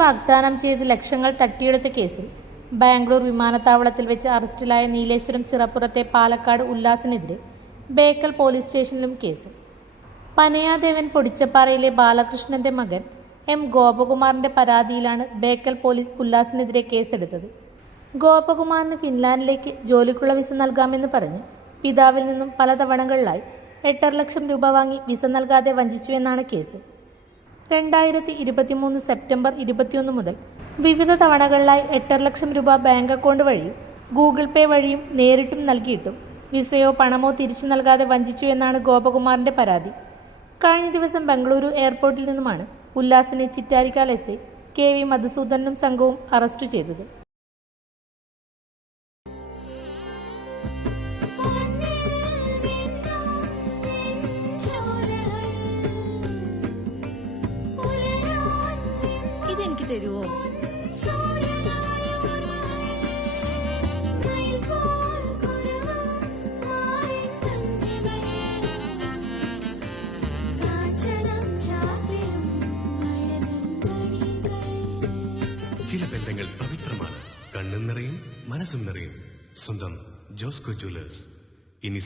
വാഗ്ദാനം ചെയ്ത് ലക്ഷങ്ങൾ തട്ടിയെടുത്ത കേസിൽ ബാംഗ്ലൂർ വിമാനത്താവളത്തിൽ വെച്ച് അറസ്റ്റിലായ നീലേശ്വരം ചിറപ്പുറത്തെ പാലക്കാട് ഉല്ലാസിനെതിരെ ബേക്കൽ പോലീസ് സ്റ്റേഷനിലും കേസ്. പനയാദേവൻ പൊടിച്ചപ്പാറയിലെ ബാലകൃഷ്ണന്റെ മകൻ എം ഗോപകുമാറിന്റെ പരാതിയിലാണ് ബേക്കൽ പോലീസ് ഉല്ലാസിനെതിരെ കേസെടുത്തത്. ഗോപകുമാറിന് ഫിൻലാൻഡിലേക്ക് ജോലിക്കുള്ള വിസ നൽകാമെന്ന് പറഞ്ഞ് പിതാവിൽ നിന്നും പല തവണകളിലായി 8.5 ലക്ഷം രൂപ വാങ്ങി വിസ നൽകാതെ വഞ്ചിച്ചുവെന്നാണ് കേസ്. 2023 സെപ്റ്റംബർ 21 മുതൽ വിവിധ തവണകളിലായി 8.5 ലക്ഷം രൂപ ബാങ്ക് അക്കൗണ്ട് വഴിയും ഗൂഗിൾ പേ വഴിയും നേരിട്ടും നൽകിയിട്ടും വിസയോ പണമോ തിരിച്ചു നൽകാതെ വഞ്ചിച്ചു എന്നാണ് ഗോപകുമാറിന്റെ പരാതി. കഴിഞ്ഞ ദിവസം ബംഗളൂരു എയർപോർട്ടിൽ നിന്നുമാണ് ഉല്ലാസിനെ ചിറ്റാരിക്കാൽ എസ്.ഐ KV മധുസൂദനും സംഘവും അറസ്റ്റ് ചെയ്തത്. ഇതെനിക്ക് തരുവോ? ചില ബന്ധങ്ങൾ പവിത്രമാണ്. കണ്ണും നിറയും മനസ്സും നിറയും. സ്വന്തം ജോസ്കോ ജ്വല്ലേഴ്സ്. ഇനി